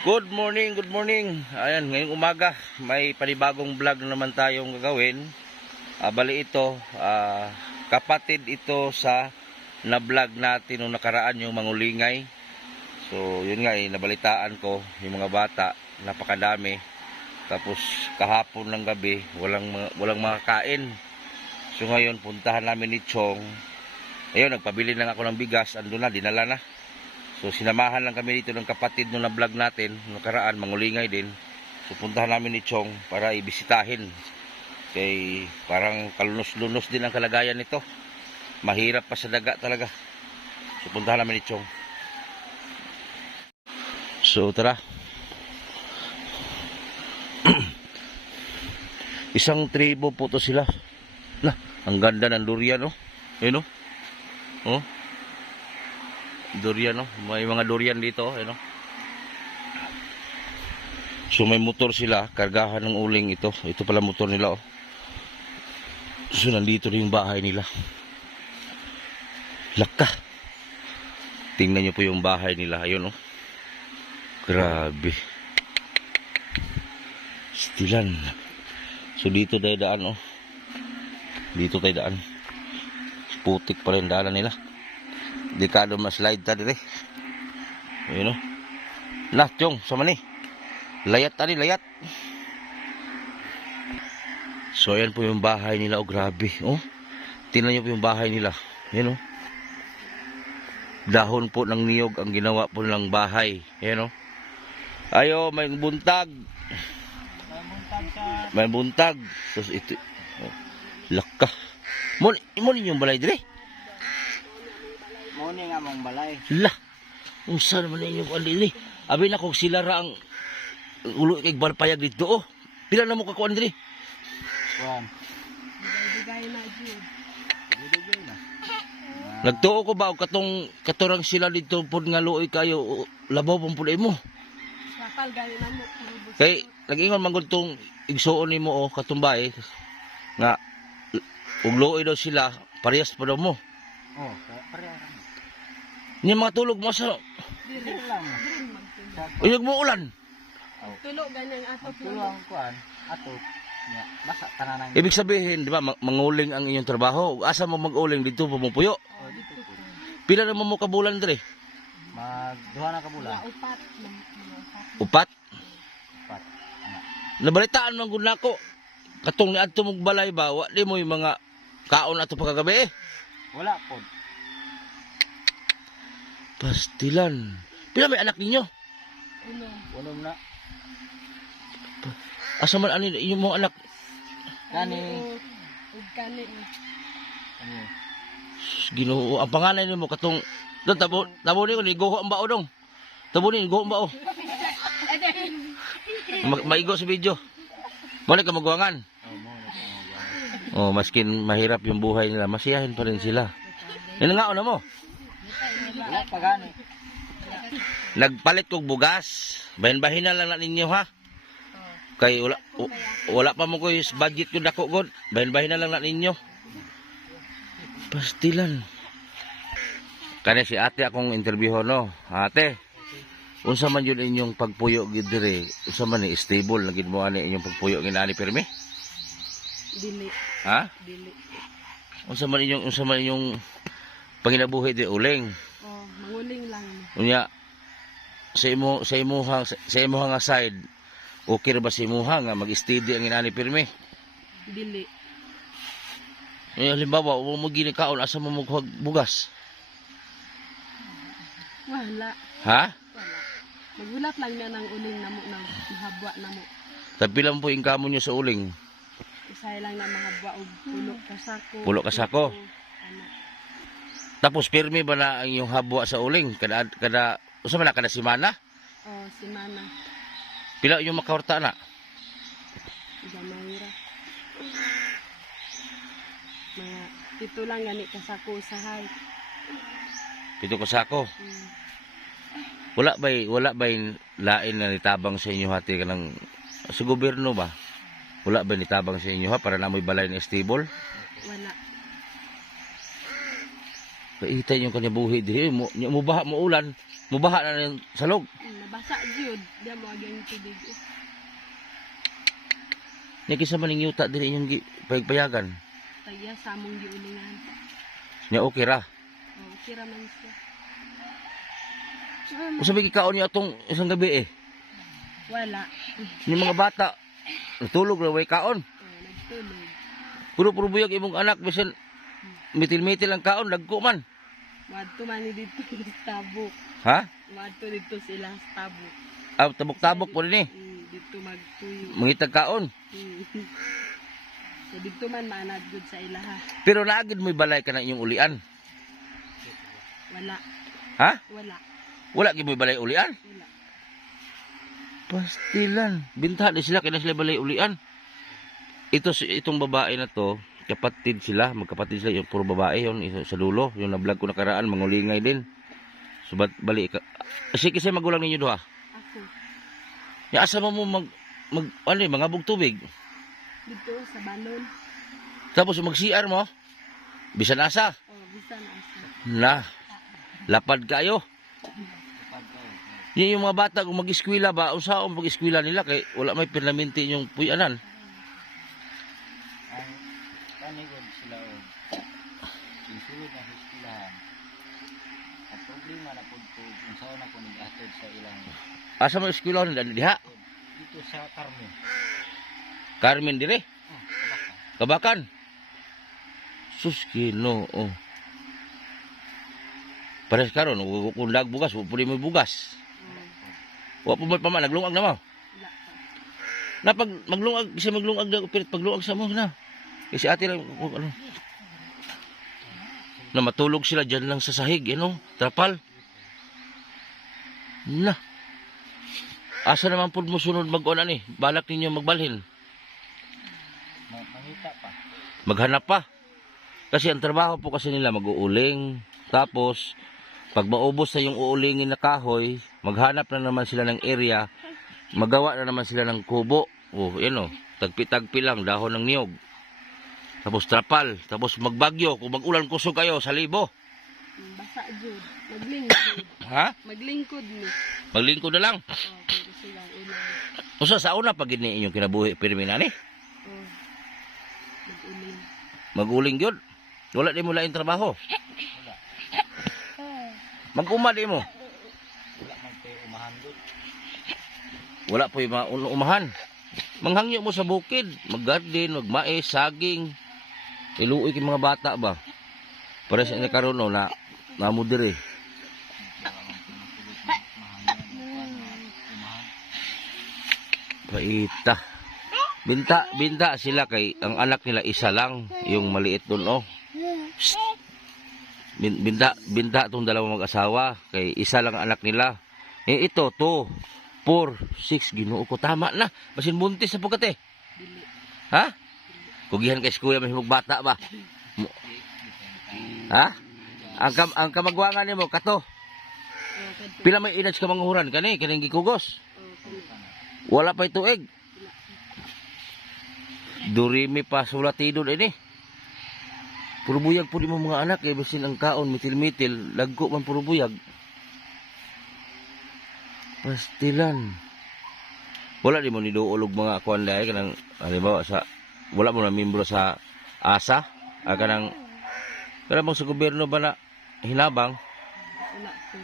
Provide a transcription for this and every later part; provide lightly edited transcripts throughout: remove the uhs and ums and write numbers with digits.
Good morning, good morning. Ayan, ngayong umaga, may panibagong vlog na naman tayong gagawin. Bali ito, kapatid ito sa na-vlog natin nung nakaraan yung Mangulingay. So, yun nga nabalitaan ko, yung mga bata, napakadami. Tapos, kahapon ng gabi, walang makakain. So, ngayon, puntahan namin ni Chong. Ayun, nagpabili lang ako ng bigas, ando na, dinala na. So sinamahan lang kami dito ng kapatid nung na-vlog natin nakaraan, Mangulingay din. So puntahan namin ni Chong para ibisitahin. Kay parang kalunos-lunos din ang kalagayan nito. Mahirap pa sa daga talaga. So puntahan namin ni Chong. So tara. Isang tribo po to sila. Nah, ang ganda ng durian, oh. Ayun, oh. Oh. Durian, no? May mga durian dito, no? So may motor sila, kargahan ng uling ito. Ito pala motor nila, oh. So nandito rin yung bahay nila. Laka. Tingnan nyo po yung bahay nila, ayun, oh. Grabe. Stilan. So dito tayo daan, oh. Dito tayo daan. Putik pa rin daanan nila. Dekado ma-slide ta dire. Ayun, oh. Nah, Chong, sama ni. Layat tadi, layat. So ayan po yung bahay nila, oh, grabe, oh. Tingnan niyo po yung bahay nila. Ayun, oh. Dahon po ng niyog ang ginawa po ng bahay. Ayun, oh. Ayo, may buntag. May buntag. So ito, oh. Laka. Mo yung balay dire. Muni nga mong balay. Lah, unsa naman ninyo ko andili? Abi na kog sila ra ang ulo kay balpayag dito, oh. Pila na mo ka kuan diri? Kuan. Bigay na jud. Bigay na. Nagtuo ko ba og katurang sila dito pud nga luoy kayo labaw pang pud mo. Sakal gali na mo. Kay nag-ingon man gud tong igsuon nimo, oh, katumbay nga ug luoy daw sila, parehas pa daw mo. Oh, pareha. Ni mga tulog mo sa Dili lang. uyog mo ulan. Tulo ganyan ato Tulo ang kuan. Ato. Nya, basa tanan. Ibig sabihin, di ba, manguling ang inyong trabaho. Asa mo mag-uling dito pumupuyo? Oh, dito po. Pila na mo kabulan dire? Magduha na ka bulan. upat. Upat? Upat. Nabalitaan man gud nako. Katong niadto mong balay ba, wa di mo yung mga kaon ato pagkagabi, eh. Wala po. Pastilan. Pila may anak ninyo? Unom na. Asa man ani inyong mga anak? Kani. Ug kani. Ano? Ginoo, ang panganay nimo katong don tabo ni ko ni goho ang bao dong. Tabo ni goho ang bao. Maigo sa video. Mo ka magwangan. Oh, mo na. Oh, maskin mahirap yung buhay nila, masiyahin pa rin sila. Nga na mo. Wala pa gani. Nagpalit kog bugas. Bahin-bahin na lang na ninyo, ha. Kay wala pa mo ko yung budget ko dako god. Bahin-bahin na lang na ninyo. Pastilan. Kani si ate akong interview, no. Ate, unsa man yun inyong pagpuyo gid dire? Unsa man ni stable na gid mo ani inyong pagpuyo ginani pirmi? Dili. Ha? Dili. Unsa man inyong panginabuhi di uling? Oh, manguling lang. Unya sa imuha nga side, okay ra ba sa imuha nga mag-steady ang inani pirmi? Dili. Halimbawa, mo ginikaon asa mo maghuwag bugas? Wala. Ha? Wala. Magulat lang na ng uling namo na mahabwa namo. Tapilan po yung kamo nyo sa uling. Isay lang na mahabwa og pulo ka sako. Pulo ka sako? Ana. Tapos pirmi ba na ang iyong habwa sa uling? Usa man na kada semana? Oh, si Mana. Pila yung makahorta na? Gamayra. Mga ito lang gani ka sako usahay. Pito ko sako. Wala ba'y lain na nitabang sa inyo hati ka ng sa gobyerno ba? Wala ba nitabang sa inyo ha para na mo'y balay na stable? Wala. Kaita yung kanya buhi di mo baha mo ulan, mo baha na yung salog. Nabaha basa jud, di mo agyang tubig. Nya kisa man ning yuta diri inyong payagpayagan. Tagya sa among giulingan. Nya okay ra. Oh, kira man siya. Usa ba gikaon niyo atong isang gabi eh. Wala. Ni mga bata natulog ra way kaon. Oh, nagtulog. Puro buyag imong anak bisan mitil-mitil ang kaon dagko man. Madto man ni dito sa tabok. Ha? Madto dito sila sa tabok. Ah, tabok-tabok po rin eh. Dito magtuyo. Mangitag kaon. So dito man maanad gud sa ilaha. Pero naagid mo'y balay ka na inyong ulian. Wala. Ha? Wala. Wala gid mo'y balay ulian. Wala. Pastilan. Binta di sila kaya sila balay ulian. Itong babae na to, kapatid sila, magkapatid sila, yung puro babae yun, isa sa dulo, yung na-vlog ko nakaraan, mangulingay din. So, bali ka. Sige kasi magulang ninyo doha. Ako. Ya, asa mo mangabog tubig. Dito sa balon. Tapos mag-CR mo, bisan asa. Oh, bisa na asa. Na, lapad kayo. Yan yung mga bata, kung mag-eskwela ba, usaon mag-eskwela nila, kay wala may pernaminti yung puyanan. Ang panigod sila o sinsulod na histilahan. At problema na po kung saan na po nag-atod sa ilang Asa mo eskwela nila diha? dito sa Carmen. Carmen dire, Kabaka. Kabakan. Sus Ginoo. Pares karon kung bugas, wa pud mo bugas. Wa po may paman naglungag na mo. Wala pa. Na pag maglungag, kasi maglungag na pilit paglungag sa mo na. Kasi ate lang ano. Na matulog sila diyan lang sa sahig, trapal. Na. Asa naman pud mo sunod mag-on ani? Balak ninyo magbalhin. Mangita pa. Maghanap pa. Kasi ang trabaho po kasi nila mag-uuling. Tapos pag maubos na yung uulingin na kahoy, maghanap na naman sila ng area. Magawa na naman sila ng kubo. Oh, tagpi-tagpi lang dahon ng niyog. Tapos trapal, tapos magbagyo, kung mag-ulan kusog kayo sa libo. Basa jud. Maglingkod. Ha? Maglingkod ni. Maglingkod na lang. Oh, kung sila ulan. Usa sa una pag gini inyong kinabuhi pirmi na ni. Oh. Mag-uling. Maguling gyud. Wala di mo lain trabaho. Wala. Mag-uma di mo. Wala man kayo umahan doon. Wala po yung umahan. Manghangyo mo sa bukid, mag-garden, magmais, saging. Iluoy kay mga bata ba. Para sa inyo karon na namo dire. Paita. Binta sila kay ang anak nila isa lang, yung maliit doon Shh. Binta tong dalawang mag-asawa kay isa lang ang anak nila. Ito 2, 4, 6 Ginoo ko tama na. Basin buntis sa pagkat Dili. Ha? Kugihan kay kuya mas magbata ba? Ha? Ang kamagwangan nimo kato. Oh, kadto. Pila may edad ka manguhuran kani kaning gikugos. Oh, kani. Wala pa tuig. Durimi pa sulatido ini. Puro buyag po di mo mga anak eh basin ang kaon mitil-mitil lagko man puro buyag. Pastilan. Wala di mo niduolog mga kuan dai kanang halimbawa sa wala mo na membro sa ASA kanang bang sa gobyerno ba na hinabang Wala po.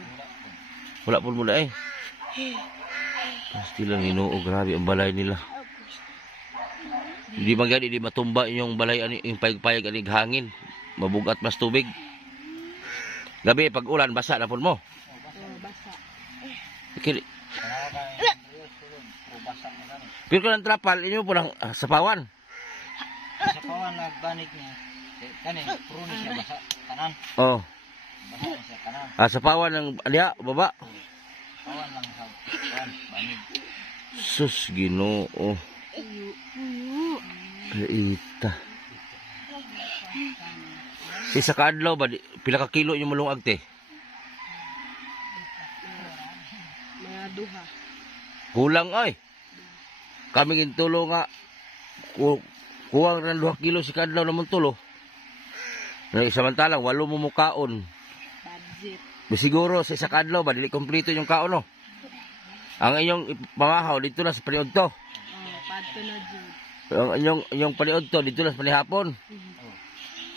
wala po muna eh. Pastilan Ginoo grabe ang balay nila. Hindi magani di matumba yung balay ani yung payag-payag ani hangin. Mabugat mas tubig. Gabi pag ulan basa na pud mo. Oh, basa. Kili. Kanawa ka yung Diyos tulog. Basa na gani. Pero kung trapal inyo po lang sapawan. Sa kawan nagbanig niya. Kani, puro ni siya basa. Kanan. Oh, Basa ni siya kanan. sapawan ng aliya baba. Kawan lang sa kawan. Banig. Sus Ginoo. Puyo. Puyo. Paita. Isa ka adlaw ba pila ka kilo yung malungag te? Mga duha. Kulang ay. Kami gintulo nga kuwang ng 2 kilo si kadlaw namon tulo. Na samantalang 8 mo mukaon. Budget. Siguro sa isa kadlaw ba dili kompleto yung kaon no. Ang inyong pamahaw dito na sa paniod to. Padto na jud. Ang inyong paniod to dito na sa panihapon.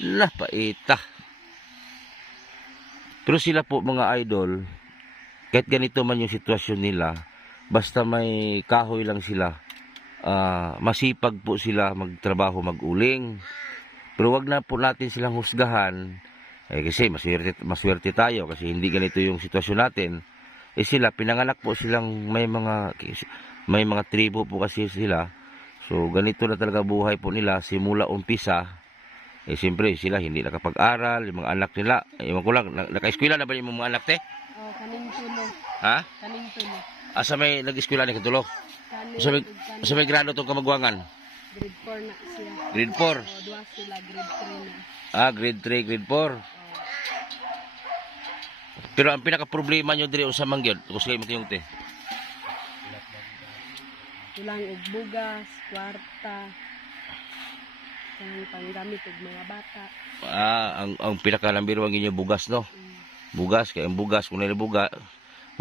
Lah, paita. Pero sila po mga idol, kahit ganito man yung sitwasyon nila, basta may kahoy lang sila, masipag po sila magtrabaho, maguling. Pero wag na po natin silang husgahan, kasi maswerte tayo kasi hindi ganito yung sitwasyon natin. Sila, pinanganak po silang may mga tribo po kasi sila. So ganito na talaga buhay po nila simula umpisa. Siyempre sila hindi nakapag-aral, yung mga anak nila, ewan ko lang, naka-eskwela na ba yung mga anak te? Kaning tulo. Ha? Kaning tulo. Asa may nag-eskwela ni katulo? Kaning Sa may grado tong kamagwangan? grade 4 na siya. Grade 4? Duwa sila grade 3 na. Grade 3, grade 4. Pero ang pinaka-problema nyo diri sa mangyod, kung sige mo tiyong te. Kulang og bugas, kwarta. Ang panggamit og mga bata. Ang pinaka-lambiro ang inyo bugas, no? Bugas, kaya ang bugas, kung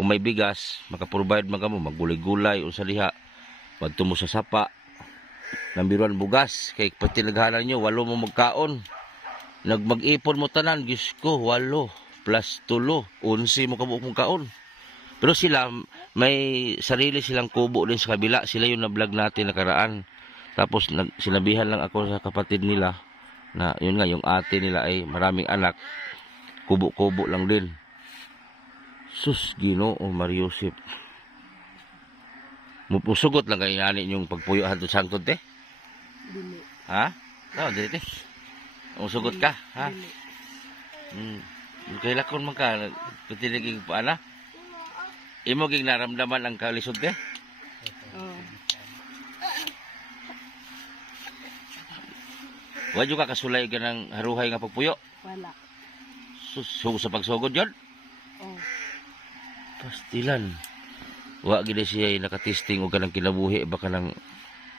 may bigas, makaprovide man kamo, maggulay-gulay, o sa liha, magtumo sa sapa, lambiruan bugas, kay pati naghanan nyo, 8 mo magkaon. Mag-ipon mo tanan, Diyos ko, 8 plus 3, 11 mo kabuok mong kaon. Pero sila, may sarili silang kubo din sa kabila, sila yung na-vlog natin nakaraan. Tapos sinabihan lang ako sa kapatid nila na yun nga, yung ate nila ay maraming anak, kubo-kubo lang din. Sus, Ginoo, Mariusip. Mupusugot lang kayo yani yung pagpuyohan to sangtod te? Dili. Ha? No, dili te. Musugot ka, ha? Dili. Kay lakon man ka, patiligig pa ana. Imo ging naramdaman ang kalisod te? Wa jud ka kasulay ganang haruhay nga pagpuyo. Wala. Sus, sa pagsugod yon. Pastilan. Wa gid siya nakatisting og kanang kinabuhi baka nang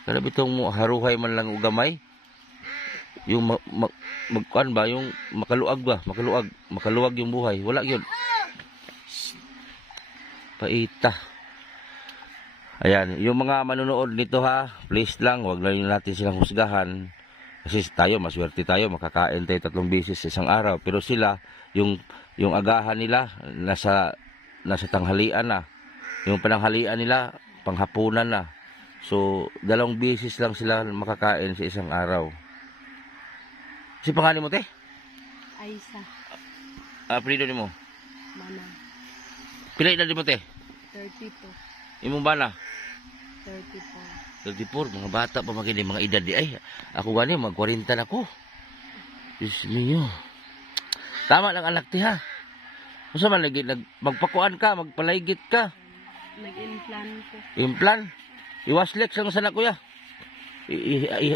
kada bitong mo haruhay man lang og gamay. Yung magkuan ba yung makaluag yung buhay. Wala gyud. Paita. Ayan, yung mga manonood nito ha, please lang wag lang natin silang husgahan. Kasi tayo, maswerte tayo, makakain tayo 3 beses sa isang araw. Pero sila, yung agahan nila, nasa tanghalian na. Yung pananghalian nila, panghapunan na. So, 2 beses lang sila makakain sa isang araw. Si pangalan mo, te? Aisa. Apelido ni mo? Mana. Pila edad mo, te? 32. Imong bana? 34. 34, mga bata pa magiging mga edad di ay. Ako gani, mag-40 na ako. Diyos niyo. Tama lang anak ti ha. Kung man lagi, magpakuan ka, magpalaygit ka. Nag-implant ko. Implant. Iwaslex lang sana kuya.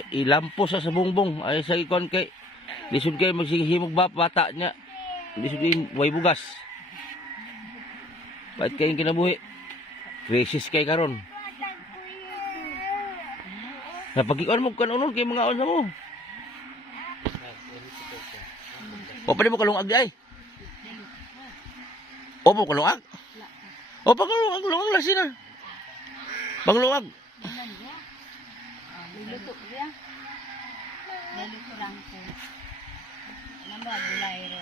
Ilampos sa bongbong. Ay sa ikon kay. Lisod kayo magsihimog bata niya. Lisod kayo way bugas. Ba't kayong kinabuhi? Crisis kay karon. Napag-iwan mo kanunon kay mga on sa mo. O pa mo kalungag di ay. O po kalungag. O pa kalungag lang sila. Panglungag. Niluto siya. Niluto lang ko. Nambag gulay ro.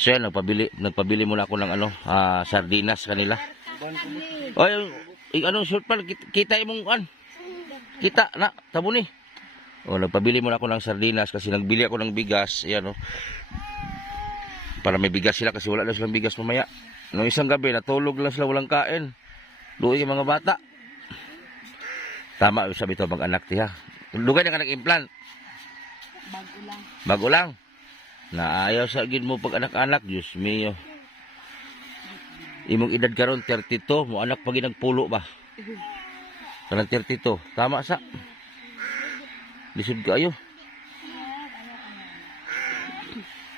So yan, nagpabili muna ako ng sardinas kanila. O yung short pan, kita imong kita na, tabo ni. O nagpabili muna ako ng sardinas kasi nagbili ako ng bigas. Ayan o. Para may bigas sila kasi wala na silang bigas mamaya. Nung isang gabi, natulog lang sila, walang kain. Luwi yung mga bata. Tama, sabi ito, mag-anak tiha. Lugay na ka nag-implant. Bago lang. Bago lang. Naayaw sa gid mo pag anak-anak, Diyos mio. Imong edad karon 32, mo anak pag nagpulo ba? Kanang 32, tama sa. Lisod kayo.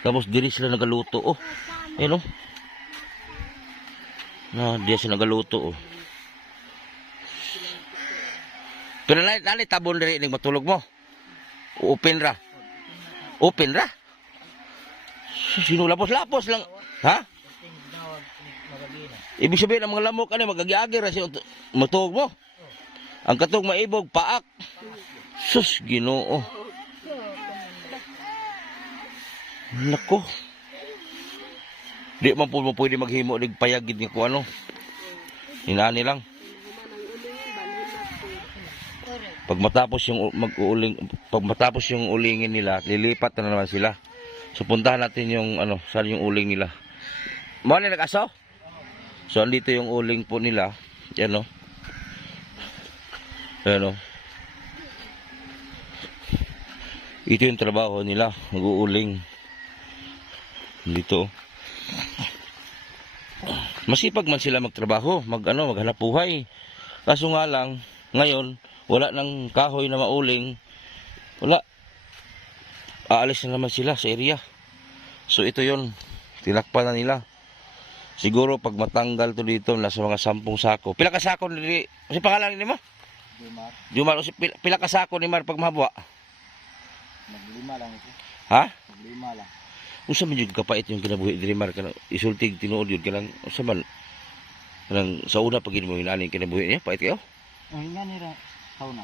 Tapos diri sila nagaluto, oh. Ayun oh. Diya sila nagaluto, oh. Pero nali tabon diri ning matulog mo. Open ra. Open ra. Sino lapos-lapos lang. Ha? Ibig sabihin ang mga lamok ani magagi-agi ra siya matuog mo. Ang katong maibog paak. Sus Ginoo. Nako. Di man po mo pwede maghimo og payagid nga kuno. Inaani lang. Pag matapos yung pag matapos yung ulingin nila, lilipat na naman sila. So puntahan natin yung saan yung uling nila. Mo ni nag-aso? So andito yung uling po nila. Yan oh. Ayan oh. Ito yung trabaho nila, mag-uuling. Dito. Masipag man sila magtrabaho, maghanap buhay. Kaso nga lang, ngayon, wala nang kahoy na mauling. Wala. Aalis na naman sila sa area. So ito yon, tinakpan na nila. Siguro pag matanggal to dito, nasa mga 10 sako. Pila ka sako ni si pangalan ni mo? Jumar. Jumar, pila ka sako ni Mar pag mahabwa? Maglima lang ito. Ha? Maglima lang. Unsa man jud kapait yung kinabuhi diri Mar kana isultig tinuod yun kanang unsa man kanang sa una pag mo inani kinabuhi niya pait kayo? Ang hinga nila, tao na.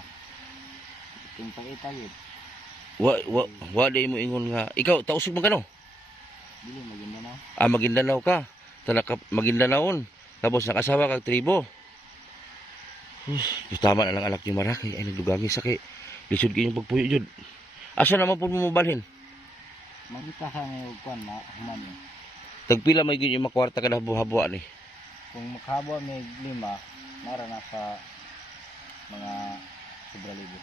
Iting paita yun. Wa day mo ingon nga ikaw tausog man kano? Dili, Maguindanao. Maguindanao ka. Maguindanaon. Tapos nakasawa kag tribo. Tama na lang anak ni Mara kay ay nagdugangi sa kay lisod kay yung pagpuyo jud. Asa naman po mo mobalhin? Magita sa may kuan na human yun. Tagpila may gyud yung makwarta kada habwa ni. Kung makahaba may 5, nara na sa mga sobra libo.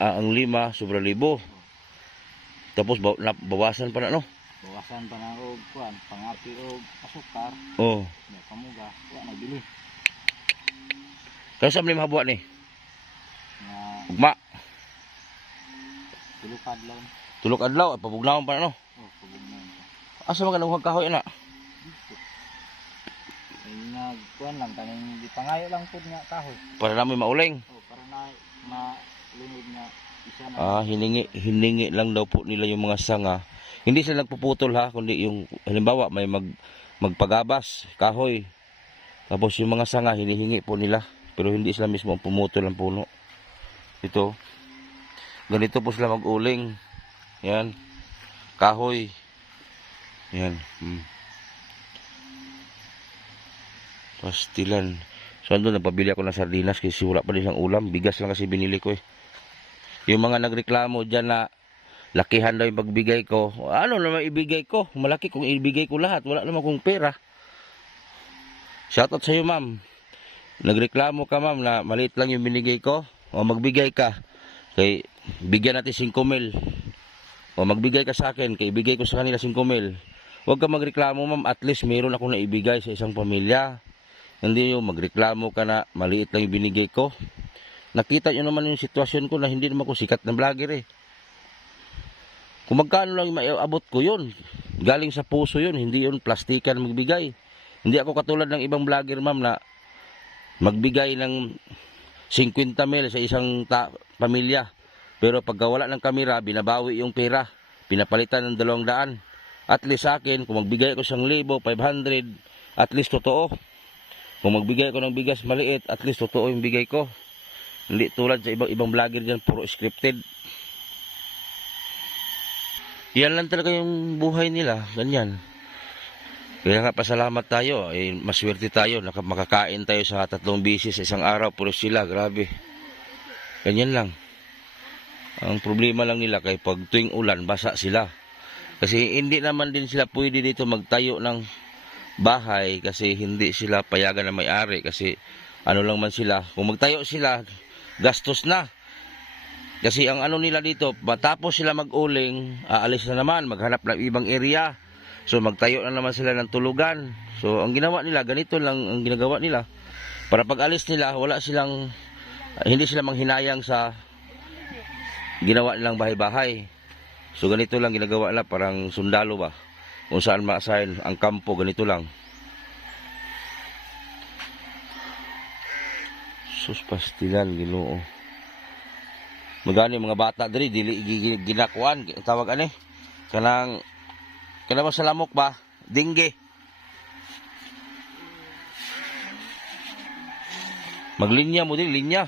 Ang 5 sobra libo. Tapos bawasan pa na no. Bawasan pa na og kuan, pangapi og asukar, Oh. may kamuga, wa na bili. Kaya sa mga habwa ni? Nga Ugma. tulukad lang. Tulok adlaw at pabugnawon pa na no. Oh, pagugnan pa. Asa man kanang kahoy na? Dito. Ay nagkuan lang kaning gipangayo lang pud nga kahoy. Para namin mauling. Oh, para na malunod nga isa na. Hiningi lang daw po nila yung mga sanga. Hindi sila nagpuputol ha, kundi yung halimbawa may magpagabas, kahoy. Tapos yung mga sanga hinihingi po nila, pero hindi sila mismo ang pumutol ng puno. Ito. Ganito po sila mag-uling. Yan. Kahoy. Yan. Pastilan. So ando nagpabili ako ng sardinas kasi wala pa din siyang ulam. Bigas lang kasi binili ko eh. Yung mga nagreklamo dyan na lakihan daw yung pagbigay ko. Ano naman ibigay ko? Malaki kung ibigay ko lahat. Wala naman kong pera. Shoutout sa iyo ma'am. Nagreklamo ka ma'am na maliit lang yung binigay ko. O magbigay ka. Kay bigyan natin 5,000. O magbigay ka sa akin. Kay ibigay ko sa kanila 5,000. Huwag ka magreklamo ma'am. At least meron ako na ibigay sa isang pamilya. Hindi yung magreklamo ka na maliit lang yung binigay ko. Nakita nyo naman yung sitwasyon ko na hindi naman ko sikat na vlogger eh. Kung magkano lang yung maiabot ko yun. Galing sa puso yun. Hindi yun plastikan magbigay. Hindi ako katulad ng ibang vlogger ma'am na magbigay ng 50,000 sa isang pamilya. Pero pagka wala ng kamera, binabawi yung pera. Pinapalitan ng 200. At least sa akin, kung magbigay ko 1,000, 500, at least totoo. Kung magbigay ko ng bigas maliit, at least totoo yung bigay ko. Hindi tulad sa ibang vlogger dyan, puro scripted. Yan lang talaga yung buhay nila, ganyan. Kaya nga pasalamat tayo, maswerte tayo, makakain tayo sa 3 bisis sa isang araw, puro sila, grabe. Ganyan lang. Ang problema lang nila kay pag tuwing ulan, basa sila. Kasi hindi naman din sila pwede dito magtayo ng bahay kasi hindi sila payagan na may-ari kasi ano lang man sila. Kung magtayo sila, gastos na. Kasi ang ano nila dito, matapos sila mag-uling, aalis na naman, maghanap ng ibang area. So magtayo na naman sila ng tulugan. So ang ginawa nila, ganito lang ang ginagawa nila. Para pag alis nila, hindi sila manghinayang sa ginawa nilang bahay-bahay. So ganito lang ginagawa nila, parang sundalo ba. Kung saan ma-assign ang kampo, ganito lang. Sus pastilan, Ginoo. Magani mga bata diri dili ginakuan tawag ani kanang ba sa lamok ba dingge Maglinya mo din, linya.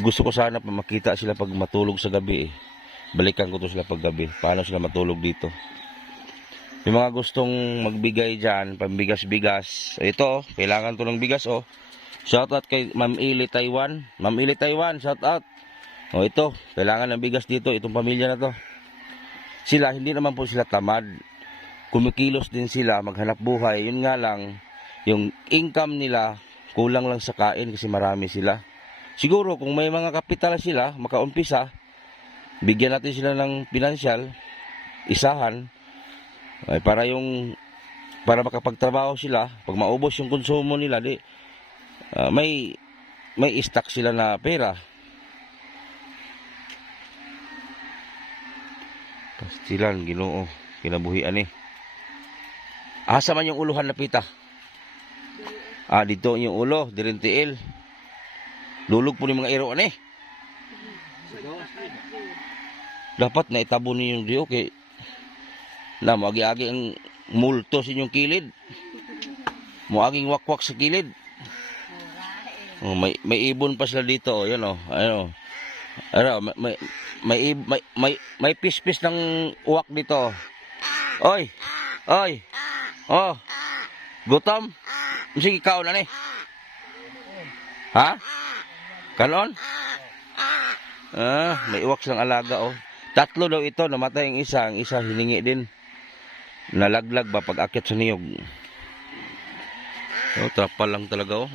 Gusto ko sana pa makita sila pag matulog sa gabi eh. Balikan ko to sila pag gabi. Paano sila matulog dito? Yung mga gustong magbigay dyan, pambigas-bigas. Ito, kailangan to ng bigas, oh. Shoutout kay Ma'am Ili Taiwan. Ma'am Ili Taiwan, shoutout. Oh, ito, kailangan ng bigas dito. Itong pamilya na to. Sila, hindi naman po sila tamad. Kumikilos din sila, maghanap buhay. Yun nga lang, yung income nila, kulang lang sa kain kasi marami sila. Siguro, kung may mga kapital sila, makaumpisa, bigyan natin sila ng pinansyal, isahan, ay para makapagtrabaho sila, pag maubos yung konsumo nila, may stock sila na pera. Pastilan, Ginoo, kinabuhian eh. Asa man yung uluhan na pita? Dito yung ulo, dirintiil. Lulog po ni mga iro eh. Dapat na itabo niyo yung diyo kay na moagi-agi ang multo sa inyong kilid. Moaging wakwak sa kilid. Oh, may ibon pa sila dito, oh, 'yan oh. Ano? Ano, may pispis ng uwak dito. Oy. Oy. Oh. Gutom? Sige kaon ani. Ha? Kanon? May uwak silang alaga oh. 3 daw ito, namatay ang isa hiningi din. Nalaglag ba pag akyat sa niyog. Oh, trapal lang talaga oh.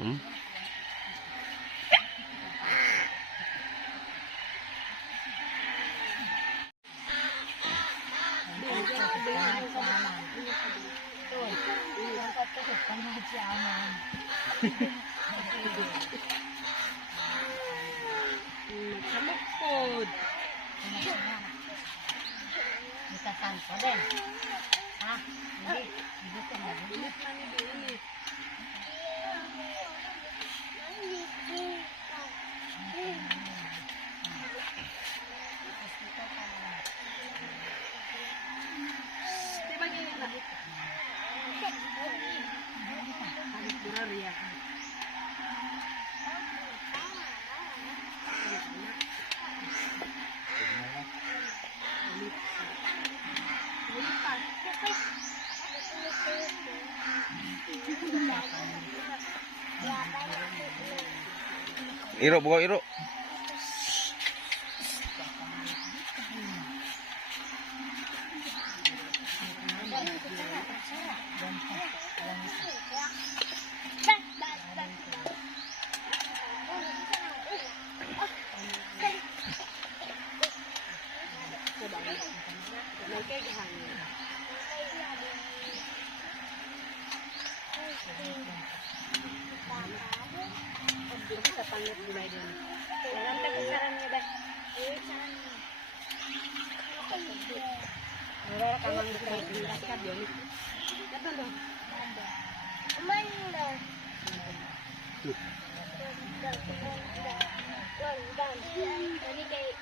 Magsamukod. Itasan ko din. Ha? Hindi. Hindi ko na. Init na ni Init. Di ba ganyan na? Habis buraria. Iro, buka iro. Sa pangit gulay din. Dalam tayo saran niya ba? Wala ka mang dikay pindakat yun. Dato do. Umanda. Ini kayak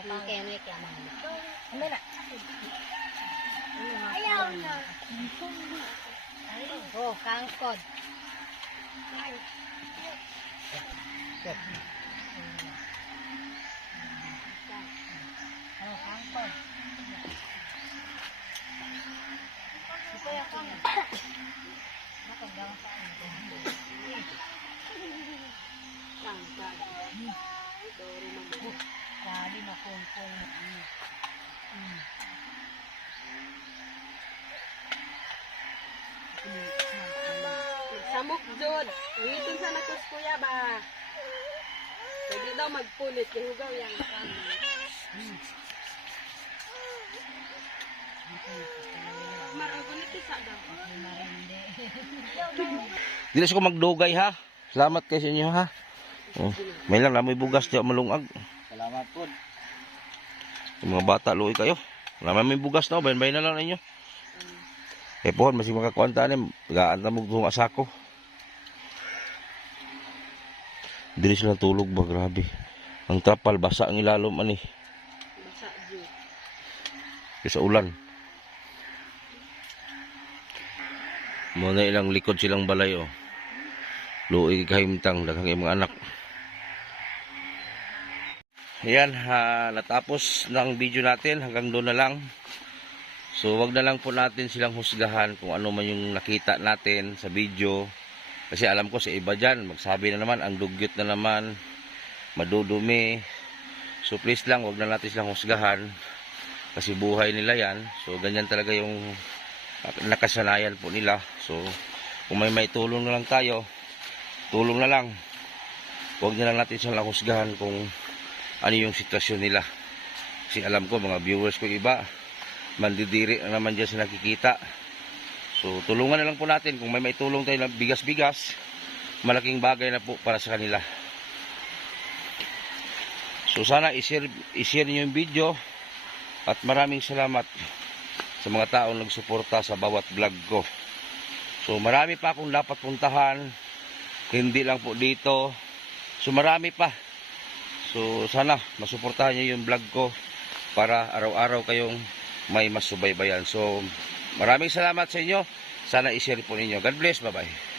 pakai ini kayak mana? Mana? Ayaw na. Oh, kangkod. Oh, kangkod. Ito yung kangkod. Nakagawa pa. Kangkad. Doro man. Dali na kung. Samok jud. Ulitin sa nakus kuya ba? Pwede daw magpulit kay hugaw yang kami. Maragulit sa daw. Dili ko magdugay ha. Salamat kay sa inyo ha. Oh, may lang namoy bugas di malungag. Salamat po. Yung mga bata luoy kayo. Wala may bugas na, bayan na lang ninyo. Pohon masih makakuanta ni, gaan ta mo kung asako. Dili sila tulog ba, grabe. Ang trapal basa ang ilalom ani. Basa jud. Sa ulan. Mo na ilang likod silang balay oh. luoy kahimtang daghang iyang mga anak. Ayan, natapos ng video natin, hanggang doon na lang. So wag na lang po natin silang husgahan kung ano man yung nakita natin sa video, kasi alam ko sa iba dyan magsabi na naman ang dugyot na naman, madudumi. So please lang, wag na natin silang husgahan kasi buhay nila yan. So ganyan talaga yung nakasanayan po nila. So kung may tulong na lang tayo, tulong na lang. Wag na lang natin silang husgahan kung ano yung sitwasyon nila. Kasi alam ko mga viewers ko iba, mandidiri na naman dyan sa nakikita. So tulungan na lang po natin. Kung may tulong tayo na bigas-bigas, malaking bagay na po para sa kanila. So sana i-share niyo yung video. At maraming salamat sa mga taong nagsuporta sa bawat vlog ko. So marami pa akong dapat puntahan, hindi lang po dito. So marami pa. So sana masuportahan niyo yung vlog ko para araw-araw kayong may masubaybayan. So maraming salamat sa inyo. Sana i-share po ninyo. God bless. Bye-bye.